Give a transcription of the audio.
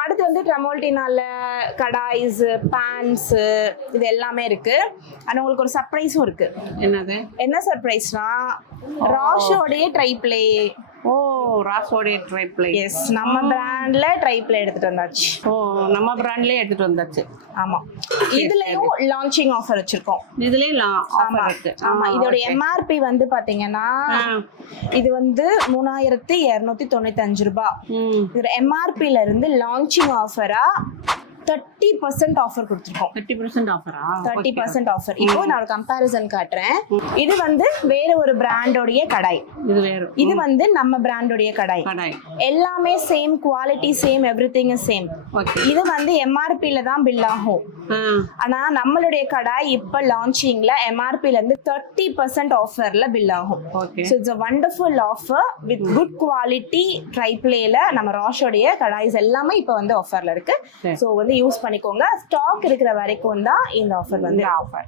அடுத்து வந்து ட்ரமோல்டினால கடாய்ஸ், பேன்ஸ் இது எல்லாமே இருக்கு. ஆனா உங்களுக்கு ஒரு சர்ப்ரைஸும் இருக்கு. என்னது? என்ன சர்ப்ரைஸ்னா ராஷோடைய ட்ரைப்ளே. ஓ, ராஸோடைய ட்ரைப்ளே. எஸ், நம்ம பிராண்ட்ல ட்ரைப்ளே எடுத்துட்டு வந்தாச்சு. ஓ, நம்ம பிராண்ட்லயே எடுத்துட்டு வந்தாச்சு. ஆமா, இதுலயும் லான்ச்சிங் ஆஃபர் வச்சிருக்கோம். இதுலயும் ஆமா ஆஃபர் இருக்கு. ஆமா, இதோட எம்ஆர்பி வந்து பாத்தீங்கன்னா இது வந்து 3295 ரூபாய். இதோட எம்ஆர்பில இருந்து லான்ச்சிங் ஆஃபரா 30% ஆஃபர் கொடுத்துருக்கோம். 30% ஆஃபரா? 30% ஆஃபர். இப்போ நான் ஒரு கம்பேரிசன் காட்டுறேன். இது வந்து வேற ஒரு பிராண்டோடைய கடாய், இது வேற. இது வந்து நம்ம பிராண்டோடைய கடாய். எல்லாமே same quality, same everything is same. இது வந்து எம்ஆர்பில தான் பில் ஆகும். ஆனா நம்மளுடைய கடாய் இப்ப லான்ச்சிங்ல எம்ஆர்பில இருந்து 30% ஆஃபர்ல பில் ஆகும். So it's a wonderful offer with good quality ட்ரைப்ளேல நம்ம ராஷோடைய கடாய்ஸ் எல்லாமே இப்ப வந்து ஆஃபர்ல இருக்கு. சோ வந்து யூஸ் பண்ணிக்கோங்க. ஸ்டாக் இருக்கிற வரைக்கும் தான் இந்த ஆஃபர் வந்து ஆஃபர்.